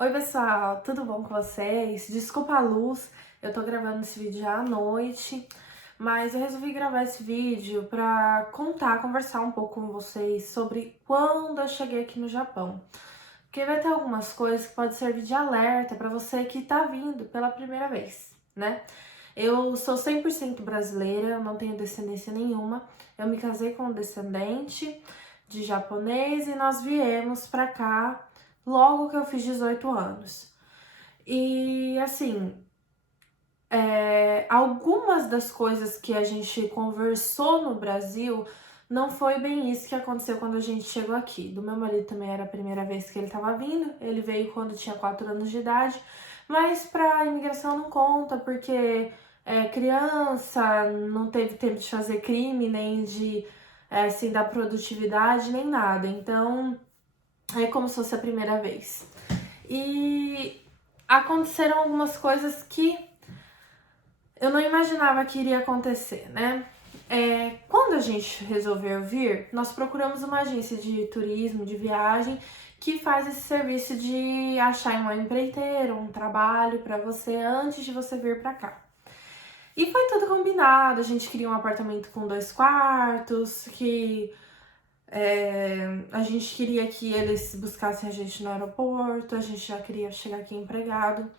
Oi pessoal, tudo bom com vocês? Desculpa a luz, eu tô gravando esse vídeo já à noite, mas eu resolvi gravar esse vídeo pra conversar um pouco com vocês sobre quando eu cheguei aqui no Japão. Porque vai ter algumas coisas que podem servir de alerta pra você que tá vindo pela primeira vez, né? Eu sou 100% brasileira, eu não tenho descendência nenhuma. Eu me casei com um descendente de japonês e nós viemos pra cá logo que eu fiz 18 anos. E assim, algumas das coisas que a gente conversou no Brasil não foi bem isso que aconteceu quando a gente chegou aqui. Do meu marido também era a primeira vez que ele estava vindo, ele veio quando tinha 4 anos de idade, mas para imigração não conta, porque criança, não teve tempo de fazer crime, nem de assim, da produtividade, nem nada. Então é como se fosse a primeira vez. E aconteceram algumas coisas que eu não imaginava que iria acontecer, né? Quando a gente resolveu vir, nós procuramos uma agência de turismo, de viagem, que faz esse serviço de achar uma empreiteira, um trabalho para você antes de você vir para cá. E foi tudo combinado, a gente queria um apartamento com 2 quartos, que a gente queria que eles buscassem a gente no aeroporto, a gente já queria chegar aqui empregado.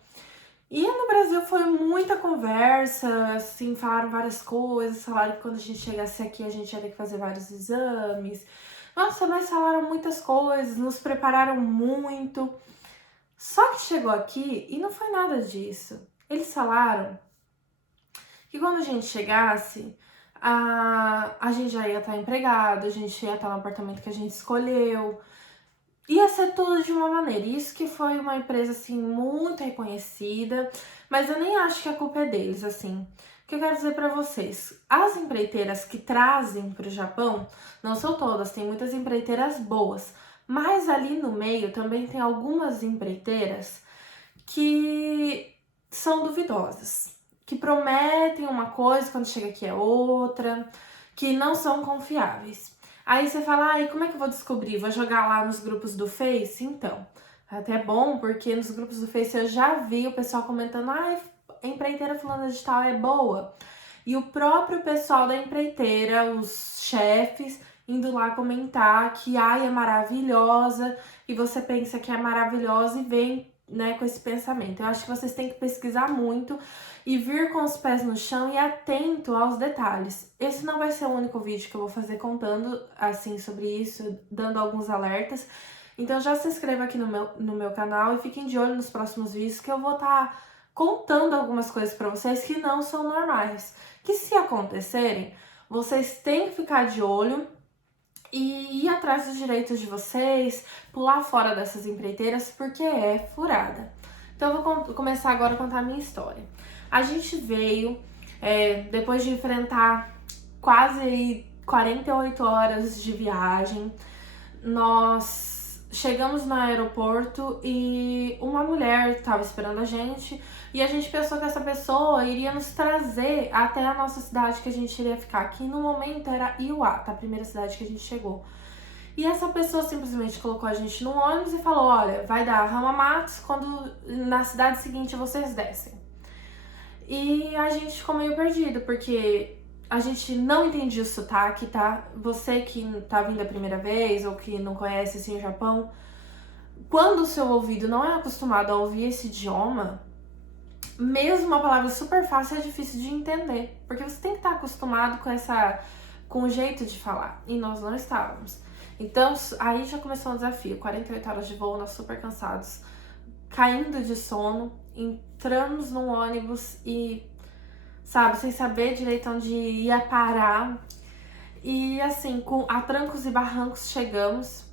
E no Brasil foi muita conversa, assim, falaram várias coisas, falaram que quando a gente chegasse aqui a gente ia ter que fazer vários exames. Nossa, mas falaram muitas coisas, nos prepararam muito. Só que chegou aqui e não foi nada disso. Eles falaram que quando a gente chegasse, a gente já ia estar empregado, a gente ia estar no apartamento que a gente escolheu. Ia ser tudo de uma maneira. Isso que foi uma empresa, assim, muito reconhecida, mas eu nem acho que a culpa é deles, assim. O que eu quero dizer pra vocês? As empreiteiras que trazem pro Japão, não são todas, tem muitas empreiteiras boas, mas ali no meio também tem algumas empreiteiras que são duvidosas, que prometem uma coisa quando chega aqui é outra, que não são confiáveis. Aí você fala, ai, como é que eu vou descobrir? Vou jogar lá nos grupos do Face? Então, até bom, porque nos grupos do Face eu já vi o pessoal comentando, ai, a empreiteira fulana de tal é boa. E o próprio pessoal da empreiteira, os chefes, indo lá comentar que, ai, é maravilhosa, e você pensa que é maravilhosa e vem, né, com esse pensamento. Eu acho que vocês têm que pesquisar muito e vir com os pés no chão e atento aos detalhes. Esse não vai ser o único vídeo que eu vou fazer contando assim sobre isso, dando alguns alertas. Então já se inscreva aqui no meu canal e fiquem de olho nos próximos vídeos que eu vou estar contando algumas coisas para vocês que não são normais. Que se acontecerem, vocês têm que ficar de olho e ir atrás dos direitos de vocês, pular fora dessas empreiteiras, porque é furada. Então eu vou começar agora a contar a minha história. A gente veio, depois de enfrentar quase 48 horas de viagem, nós chegamos no aeroporto e uma mulher estava esperando a gente e a gente pensou que essa pessoa iria nos trazer até a nossa cidade que a gente iria ficar. Aqui no momento era Iwata, a primeira cidade que a gente chegou. E essa pessoa simplesmente colocou a gente no ônibus e falou, olha, vai dar Hamamatsu, quando na cidade seguinte vocês descem. E a gente ficou meio perdido, porque a gente não entendia o sotaque, tá? Você que tá vindo a primeira vez ou que não conhece assim o Japão, quando o seu ouvido não é acostumado a ouvir esse idioma, mesmo uma palavra super fácil é difícil de entender, porque você tem que estar acostumado com o jeito de falar, e nós não estávamos. Então, aí já começou o desafio, 48 horas de voo, nós super cansados, caindo de sono, entramos num ônibus e, sabe, sem saber direito onde ia parar. E assim, a trancos e barrancos chegamos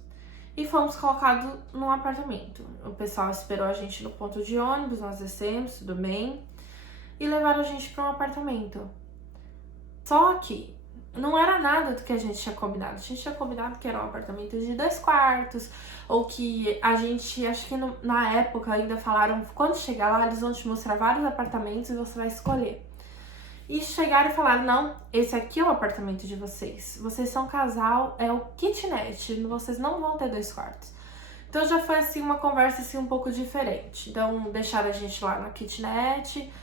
e fomos colocados num apartamento. O pessoal esperou a gente no ponto de ônibus, nós descemos, tudo bem, e levaram a gente para um apartamento. Só que não era nada do que a gente tinha combinado. A gente tinha combinado que era um apartamento de 2 quartos, ou que a gente, acho que na época ainda falaram, quando chegar lá eles vão te mostrar vários apartamentos e você vai escolher. E chegaram e falaram, não, esse aqui é o apartamento de vocês. Vocês são casal, é o kitnet, vocês não vão ter 2 quartos. Então já foi assim uma conversa assim um pouco diferente. Então deixaram a gente lá na kitnet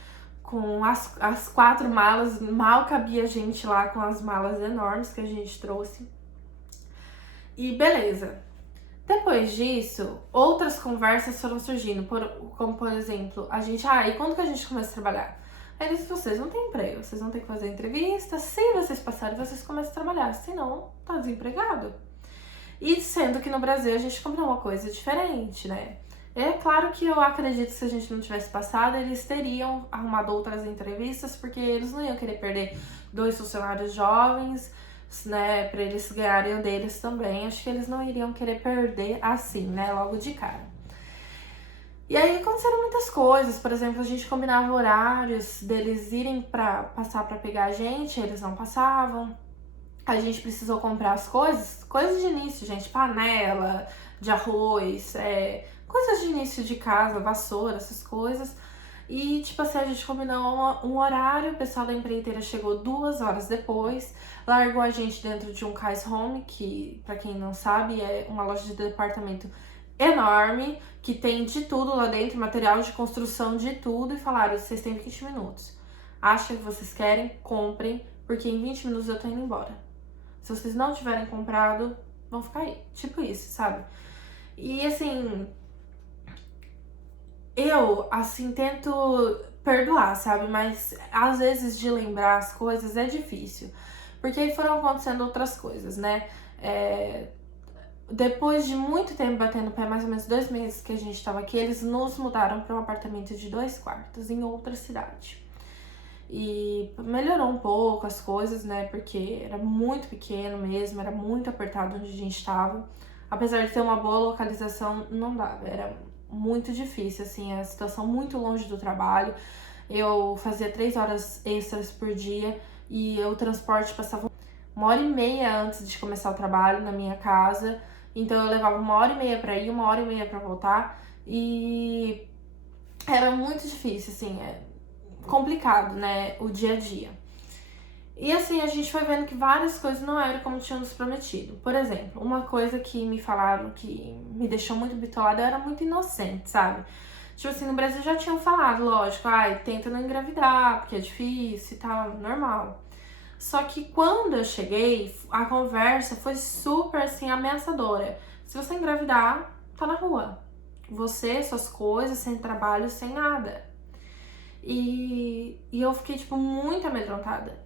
com as 4 malas, mal cabia a gente lá com as malas enormes que a gente trouxe. E beleza. Depois disso, outras conversas foram surgindo, como por exemplo, a gente, e quando que a gente começa a trabalhar? Aí eles, vocês não têm emprego, vocês vão ter que fazer entrevista, se vocês passarem, vocês começam a trabalhar, senão tá desempregado. E sendo que no Brasil a gente combinou uma coisa diferente, né? É claro que eu acredito que se a gente não tivesse passado, eles teriam arrumado outras entrevistas, porque eles não iam querer perder 2 funcionários jovens, né, pra eles ganharem o deles também. Acho que eles não iriam querer perder assim, né, logo de cara. E aí aconteceram muitas coisas, por exemplo, a gente combinava horários deles irem pra passar pra pegar a gente, eles não passavam. A gente precisou comprar as coisas de início, gente, panela, de arroz, coisas de início de casa, vassoura, essas coisas. E, tipo assim, a gente combinou um horário, o pessoal da empreiteira chegou 2 horas depois, largou a gente dentro de um Cais Home, que, pra quem não sabe, é uma loja de departamento enorme, que tem de tudo lá dentro, material de construção, de tudo, e falaram, vocês têm 20 minutos. Acha que vocês querem? Comprem, porque em 20 minutos eu tô indo embora. Se vocês não tiverem comprado, vão ficar aí. Tipo isso, sabe? E assim, eu, assim, tento perdoar, sabe? Mas às vezes de lembrar as coisas é difícil. Porque aí foram acontecendo outras coisas, né? Depois de muito tempo batendo pé, mais ou menos 2 meses que a gente tava aqui, eles nos mudaram para um apartamento de 2 quartos em outra cidade. E melhorou um pouco as coisas, né? Porque era muito pequeno mesmo, era muito apertado onde a gente estava. Apesar de ter uma boa localização, não dava, era muito difícil, assim, a situação muito longe do trabalho. Eu fazia 3 horas extras por dia e o transporte passava 1h30 antes de começar o trabalho na minha casa. Então eu levava 1h30 para ir, 1h30 para voltar. E era muito difícil, assim, complicado, né, o dia a dia. E assim, a gente foi vendo que várias coisas não eram como tinham nos prometido. Por exemplo, uma coisa que me falaram que me deixou muito bitolada, eu era muito inocente, sabe? Tipo assim, no Brasil já tinham falado, lógico, tenta não engravidar, porque é difícil e tal, normal. Só que quando eu cheguei, a conversa foi super, assim, ameaçadora. Se você engravidar, tá na rua. Você, suas coisas, sem trabalho, sem nada. E eu fiquei, tipo, muito amedrontada.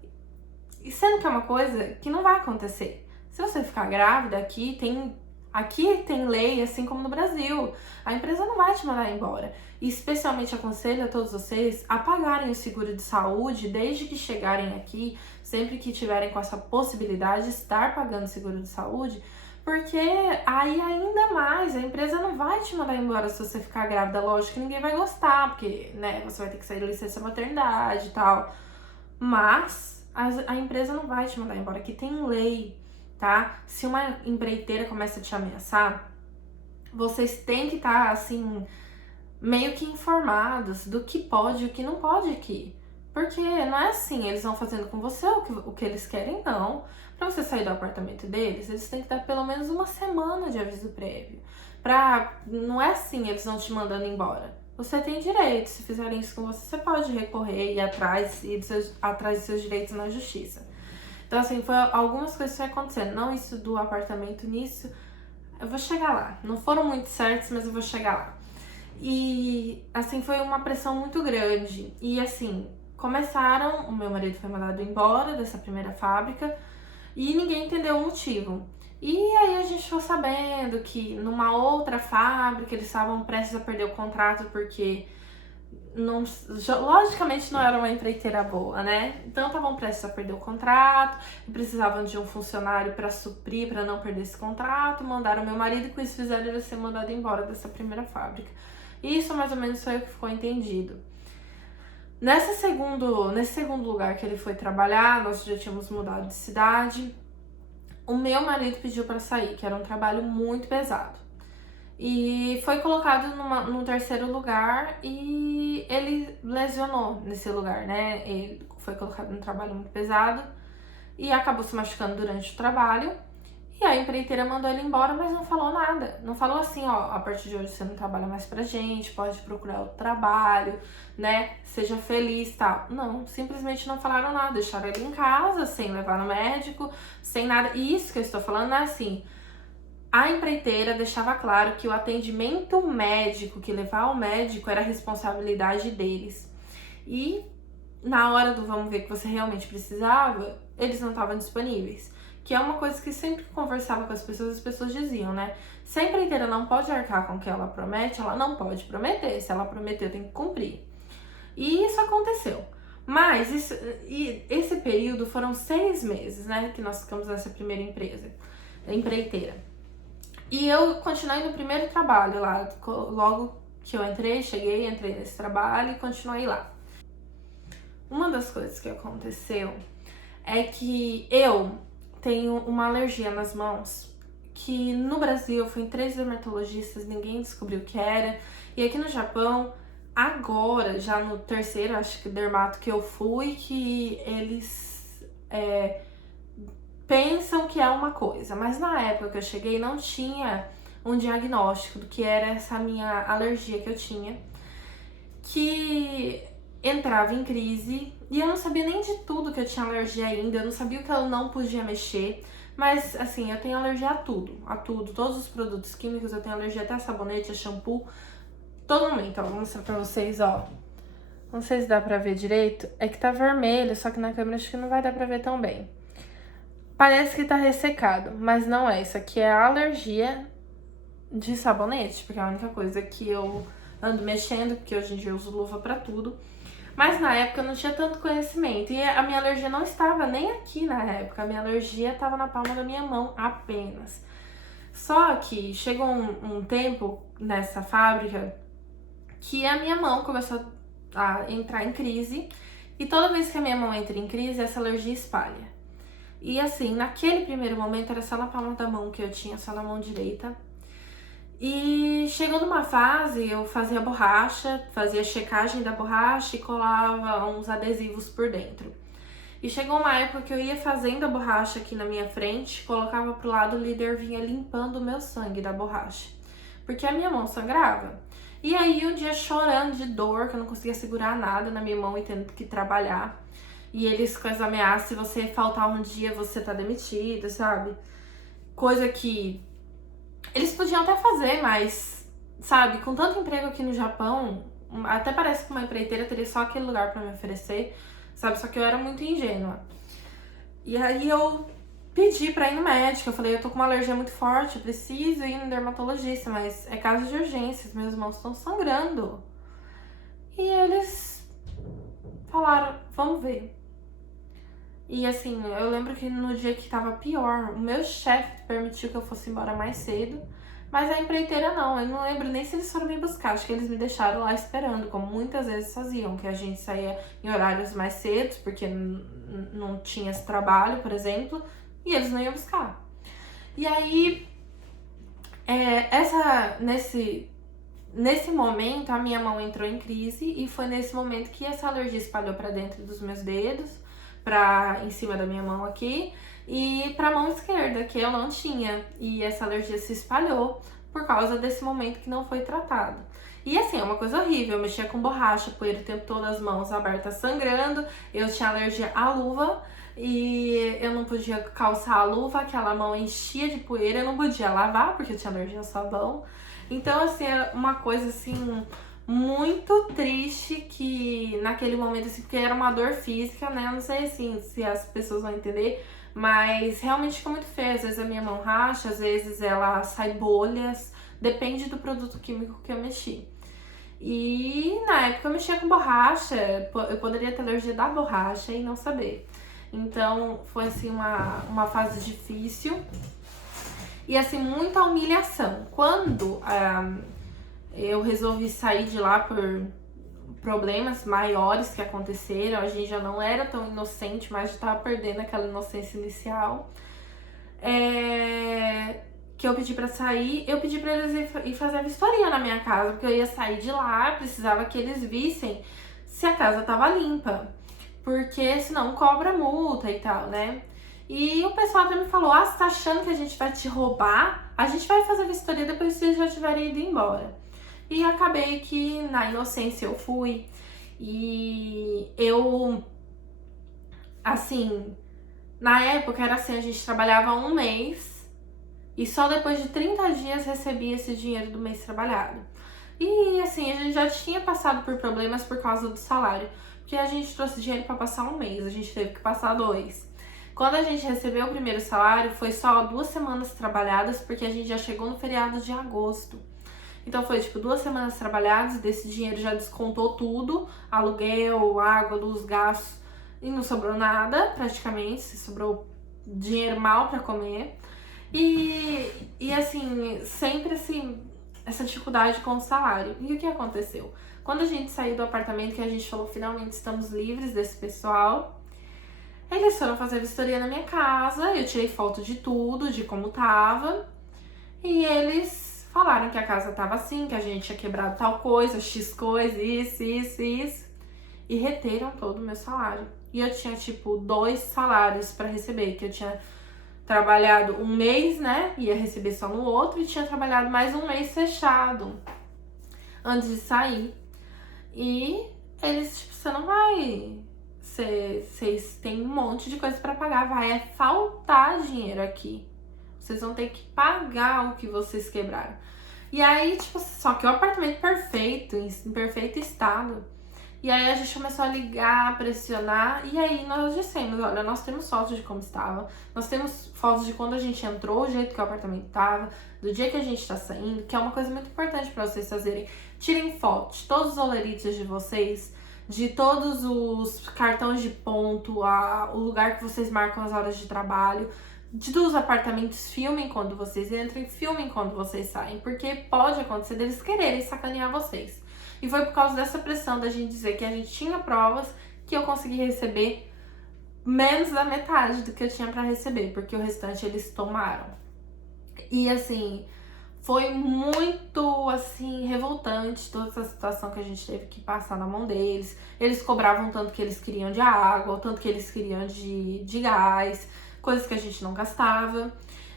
E sendo que é uma coisa que não vai acontecer. Se você ficar grávida, aqui tem lei, assim como no Brasil. A empresa não vai te mandar embora. E especialmente aconselho a todos vocês a pagarem o seguro de saúde desde que chegarem aqui, sempre que tiverem com essa possibilidade de estar pagando seguro de saúde, porque aí ainda mais, a empresa não vai te mandar embora se você ficar grávida. Lógico que ninguém vai gostar, porque, né, você vai ter que sair de licença maternidade e tal. Mas a empresa não vai te mandar embora, aqui tem lei, tá? Se uma empreiteira começa a te ameaçar, vocês têm que estar, assim, meio que informados do que pode e o que não pode aqui. Porque não é assim, eles vão fazendo com você o que eles querem, não. Pra você sair do apartamento deles, eles têm que dar pelo menos 1 semana de aviso prévio. Não é assim, eles vão te mandando embora. Você tem direito, se fizerem isso com você, você pode recorrer e ir atrás de seus direitos na justiça. Então, assim, foi algumas coisas que foi acontecendo. Não isso do apartamento, nisso. Eu vou chegar lá. Não foram muito certos, mas eu vou chegar lá. E, assim, foi uma pressão muito grande. E, assim, o meu marido foi mandado embora dessa primeira fábrica e ninguém entendeu o motivo. E aí a gente ficou sabendo que numa outra fábrica eles estavam prestes a perder o contrato porque logicamente não era uma empreiteira boa, né? Então estavam prestes a perder o contrato e precisavam de um funcionário para suprir, para não perder esse contrato. Mandaram meu marido e com isso fizeram ele ser mandado embora dessa primeira fábrica. E isso mais ou menos foi o que ficou entendido. Nesse segundo lugar que ele foi trabalhar, nós já tínhamos mudado de cidade. O meu marido pediu para sair, que era um trabalho muito pesado. E foi colocado num terceiro lugar e ele lesionou nesse lugar, né? Ele foi colocado num trabalho muito pesado e acabou se machucando durante o trabalho. E a empreiteira mandou ele embora, mas não falou nada. Não falou assim, ó, a partir de hoje você não trabalha mais pra gente, pode procurar outro trabalho, né? Seja feliz, tal. Não, simplesmente não falaram nada. Deixaram ele em casa, sem levar no médico, sem nada. E isso que eu estou falando é assim, a empreiteira deixava claro que o atendimento médico, que levar ao médico, era responsabilidade deles. E na hora do vamos ver que você realmente precisava, eles não estavam disponíveis. Que é uma coisa que sempre que conversava com as pessoas diziam, né? Se a empreiteira não pode arcar com o que ela promete, ela não pode prometer. Se ela prometeu, tem que cumprir. E isso aconteceu. Mas esse período foram 6 meses, né? Que nós ficamos nessa primeira empreiteira. E eu continuei no primeiro trabalho lá. Logo que eu entrei nesse trabalho e continuei lá. Uma das coisas que aconteceu é que eu tenho uma alergia nas mãos, que no Brasil eu fui em 3 dermatologistas, ninguém descobriu o que era. E aqui no Japão, agora, já no terceiro, acho que dermato que eu fui, que eles pensam que é uma coisa. Mas na época que eu cheguei, não tinha um diagnóstico do que era essa minha alergia que eu tinha, que entrava em crise e eu não sabia nem de tudo que eu tinha alergia ainda, eu não sabia o que eu não podia mexer, mas assim, eu tenho alergia a tudo, todos os produtos químicos, eu tenho alergia até a sabonete, a shampoo, todo momento, ó, vou mostrar pra vocês, ó, não sei se dá pra ver direito, é que tá vermelho, só que na câmera acho que não vai dar pra ver tão bem. Parece que tá ressecado, mas não é, isso aqui é alergia de sabonete, porque é a única coisa que eu ando mexendo, porque hoje em dia eu uso luva pra tudo. Mas na época eu não tinha tanto conhecimento. E a minha alergia não estava nem aqui na época. A minha alergia estava na palma da minha mão apenas. Só que chegou um tempo nessa fábrica que a minha mão começou a entrar em crise. E toda vez que a minha mão entra em crise, essa alergia espalha. E assim, naquele primeiro momento era só na palma da mão que eu tinha, só na mão direita. E chegou numa fase, eu fazia borracha, fazia checagem da borracha e colava uns adesivos por dentro. E chegou uma época que eu ia fazendo a borracha aqui na minha frente, colocava pro lado, o líder vinha limpando o meu sangue da borracha, porque a minha mão sangrava. E aí um dia chorando de dor, que eu não conseguia segurar nada na minha mão e tendo que trabalhar. E eles com as ameaças, se você faltar um dia, você tá demitido, sabe? Coisa que eles podiam até fazer, mas, sabe, com tanto emprego aqui no Japão, até parece que uma empreiteira teria só aquele lugar pra me oferecer, sabe? Só que eu era muito ingênua. E aí eu pedi pra ir no médico, eu falei, eu tô com uma alergia muito forte, eu preciso ir no dermatologista, mas é caso de urgências, meus mãos estão sangrando. E eles falaram, vamos ver. E assim, eu lembro que no dia que tava pior, o meu chefe permitiu que eu fosse embora mais cedo, mas a empreiteira não. Eu não lembro nem se eles foram me buscar, acho que eles me deixaram lá esperando, como muitas vezes faziam, que a gente saía em horários mais cedos, porque não tinha esse trabalho, por exemplo, e eles não iam buscar. E aí, nesse momento, a minha mão entrou em crise, e foi nesse momento que essa alergia espalhou pra dentro dos meus dedos, em cima da minha mão aqui, e pra mão esquerda, que eu não tinha. E essa alergia se espalhou por causa desse momento que não foi tratado. E assim, é uma coisa horrível, eu mexia com borracha, poeira o tempo todo, as mãos abertas sangrando, eu tinha alergia à luva, e eu não podia calçar a luva, aquela mão enchia de poeira, eu não podia lavar, porque eu tinha alergia ao sabão. Então, assim, é uma coisa, assim, muito triste que naquele momento, assim, porque era uma dor física, né? Eu não sei, assim, se as pessoas vão entender, mas realmente fica muito feio. Às vezes a minha mão racha, às vezes ela sai bolhas, depende do produto químico que eu mexi. E na época eu mexia com borracha, eu poderia ter alergia da borracha e não saber. Então foi assim uma fase difícil e assim muita humilhação. Quando eu resolvi sair de lá por problemas maiores que aconteceram, a gente já não era tão inocente, mas já tava perdendo aquela inocência inicial. Que eu pedi pra sair, eu pedi pra eles ir fazer a vistoria na minha casa, porque eu ia sair de lá, precisava que eles vissem se a casa tava limpa, porque senão cobra multa e tal, né? E o pessoal até me falou, você tá achando que a gente vai te roubar? A gente vai fazer a vistoria depois que vocês já tiverem ido embora. E acabei que na inocência eu fui. E eu, assim, na época era assim, a gente trabalhava um mês e só depois de 30 dias recebia esse dinheiro do mês trabalhado. E assim, a gente já tinha passado por problemas por causa do salário, porque a gente trouxe dinheiro para passar um mês, a gente teve que passar 2. Quando a gente recebeu o primeiro salário, foi só 2 semanas trabalhadas, porque a gente já chegou no feriado de agosto. Então foi tipo 2 semanas trabalhadas, desse dinheiro já descontou tudo, aluguel, água, luz, gastos, e não sobrou nada praticamente, sobrou dinheiro mal para comer. E assim, sempre assim, essa dificuldade com o salário. E o que aconteceu? Quando a gente saiu do apartamento, que a gente falou finalmente estamos livres desse pessoal, eles foram fazer vistoria na minha casa, eu tirei foto de tudo, de como tava, e eles falaram que a casa tava assim, que a gente tinha quebrado tal coisa, X coisa, isso, e reteram todo o meu salário. E eu tinha, tipo, 2 salários pra receber, que eu tinha trabalhado um mês, né, ia receber só no outro, e tinha trabalhado mais um mês fechado, antes de sair. E eles, tipo, você não vai... Vocês têm um monte de coisa pra pagar, vai faltar dinheiro aqui. Vocês vão ter que pagar o que vocês quebraram. E aí, tipo, só que o apartamento perfeito, em perfeito estado. E aí a gente começou a ligar, pressionar, e aí nós dissemos, olha, nós temos fotos de como estava, nós temos fotos de quando a gente entrou, o jeito que o apartamento estava, do dia que a gente tá saindo, que é uma coisa muito importante para vocês fazerem. Tirem fotos de todos os olerites de vocês, de todos os cartões de ponto, o lugar que vocês marcam as horas de trabalho, dos apartamentos, filmem quando vocês entram, filmem quando vocês saem, porque pode acontecer deles quererem sacanear vocês. E foi por causa dessa pressão da gente dizer que a gente tinha provas que eu consegui receber menos da metade do que eu tinha pra receber, porque o restante eles tomaram. E assim, foi muito assim revoltante toda essa situação que a gente teve que passar na mão deles. Eles cobravam tanto que eles queriam de água, o tanto que eles queriam de gás, coisas que a gente não gastava.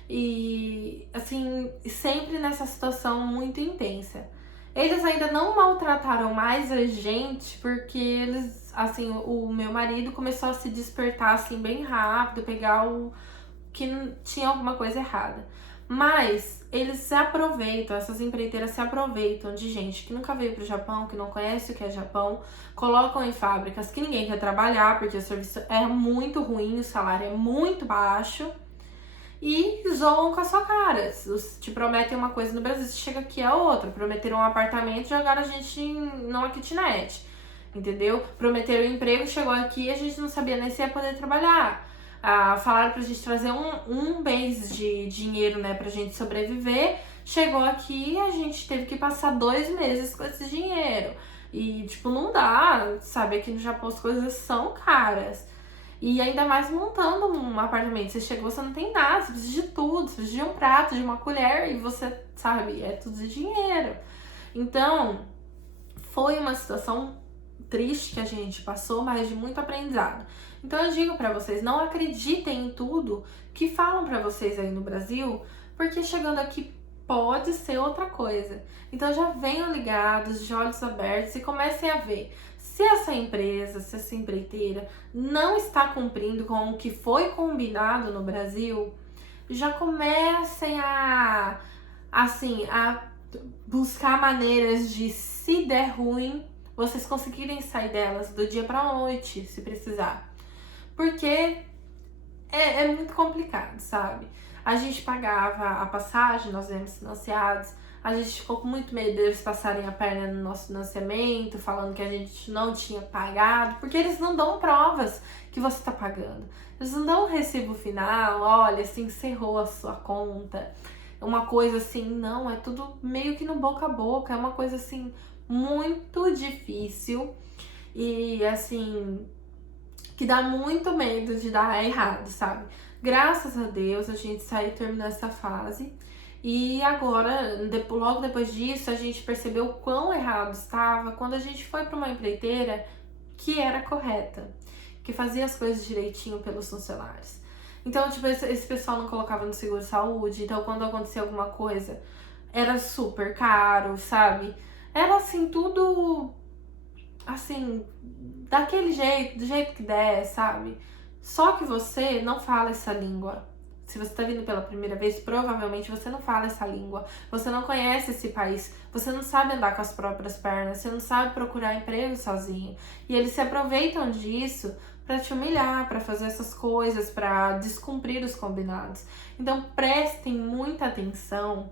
E assim, sempre nessa situação muito intensa. Eles ainda não maltrataram mais a gente, porque eles, assim, o meu marido começou a se despertar, assim, bem rápido, pegar o que tinha alguma coisa errada. Mas eles se aproveitam, essas empreiteiras se aproveitam de gente que nunca veio pro Japão, que não conhece o que é Japão, colocam em fábricas que ninguém quer trabalhar, porque o serviço é muito ruim, o salário é muito baixo, e zoam com a sua cara. Te prometem uma coisa no Brasil, você chega aqui é outra. Prometeram um apartamento e jogaram a gente numa kitnet, entendeu? Prometeram um emprego, chegou aqui e a gente não sabia nem se ia poder trabalhar. Falaram pra gente trazer um mês de dinheiro, né, pra gente sobreviver. Chegou aqui e a gente teve que passar 2 meses com esse dinheiro. E, tipo, não dá, sabe? Aqui no Japão as coisas são caras. E ainda mais montando um apartamento. Você chegou, você não tem nada, você precisa de tudo. Você precisa de um prato, de uma colher e você, sabe, é tudo de dinheiro. Então, foi uma situação triste que a gente passou, mas de muito aprendizado. Então eu digo pra vocês, não acreditem em tudo que falam pra vocês aí no Brasil, porque chegando aqui pode ser outra coisa. Então já venham ligados, de olhos abertos e comecem a ver se essa empresa, se essa empreiteira não está cumprindo com o que foi combinado no Brasil, já comecem a buscar maneiras de, se der ruim, vocês conseguirem sair delas do dia pra noite, se precisar. Porque é muito complicado, sabe? A gente pagava a passagem, nós éramos financiados, a gente ficou com muito medo deles passarem a perna no nosso financiamento, falando que a gente não tinha pagado, porque eles não dão provas que você está pagando. Eles não dão um recibo final, olha, se encerrou a sua conta. Uma coisa assim, não, é tudo meio que no boca a boca, é uma coisa assim muito difícil e assim, que dá muito medo de dar errado, sabe? Graças a Deus a gente saiu e terminou essa fase. E agora, logo depois disso, a gente percebeu o quão errado estava quando a gente foi para uma empreiteira que era correta, que fazia as coisas direitinho pelos funcionários. Então, tipo, esse pessoal não colocava no seguro-saúde. Então, quando acontecia alguma coisa, era super caro, sabe? Era assim, tudo assim, daquele jeito, do jeito que der, sabe? Só que você não fala essa língua. Se você tá vindo pela primeira vez, provavelmente você não fala essa língua. Você não conhece esse país. Você não sabe andar com as próprias pernas. Você não sabe procurar emprego sozinho. E eles se aproveitam disso pra te humilhar, pra fazer essas coisas, pra descumprir os combinados. Então prestem muita atenção.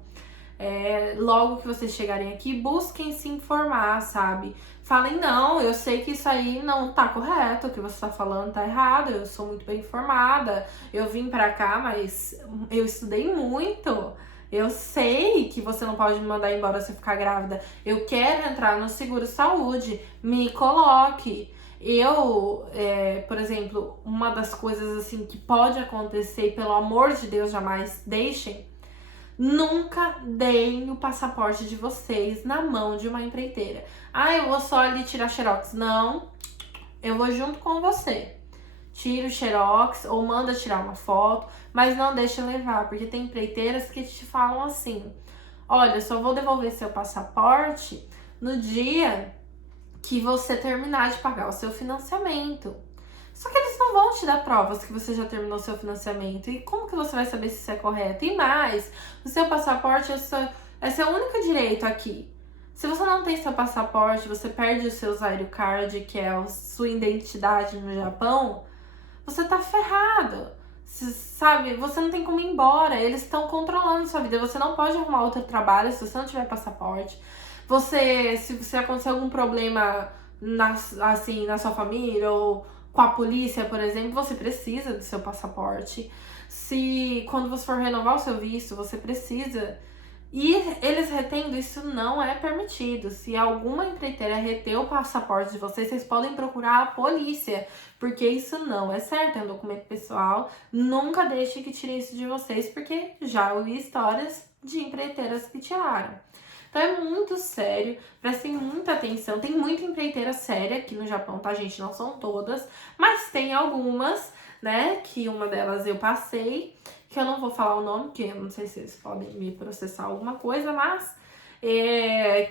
Logo que vocês chegarem aqui, busquem se informar, sabe? Falem, não, eu sei que isso aí não tá correto, o que você tá falando tá errado, eu sou muito bem informada, eu vim pra cá, mas eu estudei muito. Eu sei que você não pode me mandar embora se eu ficar grávida. Eu quero entrar no seguro-saúde, me coloque. Por exemplo, uma das coisas assim que pode acontecer, e pelo amor de Deus, jamais deixem. Nunca deem o passaporte de vocês na mão de uma empreiteira. Ah, eu vou só ali tirar xerox. Não, eu vou junto com você. Tira o xerox ou manda tirar uma foto, mas não deixa levar, porque tem empreiteiras que te falam assim: olha, eu só vou devolver seu passaporte no dia que você terminar de pagar o seu financiamento. Só que eles não vão te dar provas que você já terminou seu financiamento. E como que você vai saber se isso é correto? E mais, o seu passaporte é seu único direito aqui. Se você não tem seu passaporte, você perde o seu Zairo Card, que é a sua identidade no Japão, você tá ferrado. Sabe, você não tem como ir embora. Eles estão controlando sua vida. Você não pode arrumar outro trabalho se você não tiver passaporte. Se acontecer algum problema na sua família ou com a polícia, por exemplo, você precisa do seu passaporte. Se quando você for renovar o seu visto, você precisa. E eles retendo, isso não é permitido. Se alguma empreiteira reter o passaporte de vocês, vocês podem procurar a polícia, porque isso não é certo, é um documento pessoal. Nunca deixe que tirem isso de vocês, porque já ouvi histórias de empreiteiras que tiraram. Então é muito sério, prestem muita atenção. Tem muita empreiteira séria aqui no Japão, tá, gente? Não são todas, mas tem algumas, né? Que uma delas eu passei, que eu não vou falar o nome, porque eu não sei se eles podem me processar alguma coisa, mas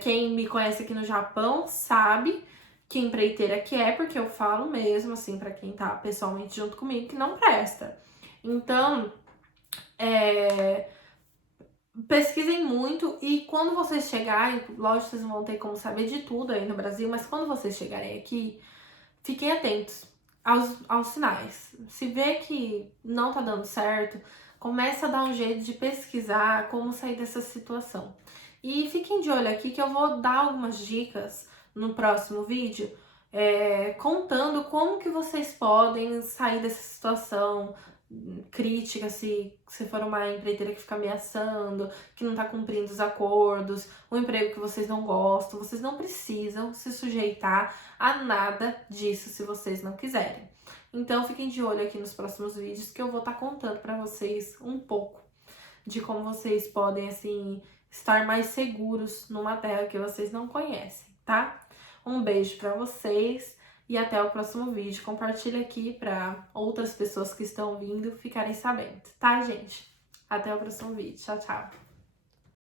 quem me conhece aqui no Japão sabe que empreiteira que é, porque eu falo mesmo, assim, pra quem tá pessoalmente junto comigo, que não presta. Então, pesquisem muito e quando vocês chegarem, lógico, vocês não vão ter como saber de tudo aí no Brasil, mas quando vocês chegarem aqui, fiquem atentos aos sinais. Se vê que não tá dando certo, começa a dar um jeito de pesquisar como sair dessa situação. E fiquem de olho aqui que eu vou dar algumas dicas no próximo vídeo, contando como que vocês podem sair dessa situação crítica, se for uma empreiteira que fica ameaçando, que não tá cumprindo os acordos, um emprego que vocês não gostam. Vocês não precisam se sujeitar a nada disso se vocês não quiserem. Então fiquem de olho aqui nos próximos vídeos que eu vou estar contando para vocês um pouco de como vocês podem, assim, estar mais seguros numa terra que vocês não conhecem, tá? Um beijo para vocês e até o próximo vídeo. Compartilha aqui para outras pessoas que estão vindo ficarem sabendo, tá, gente? Até o próximo vídeo. Tchau, tchau.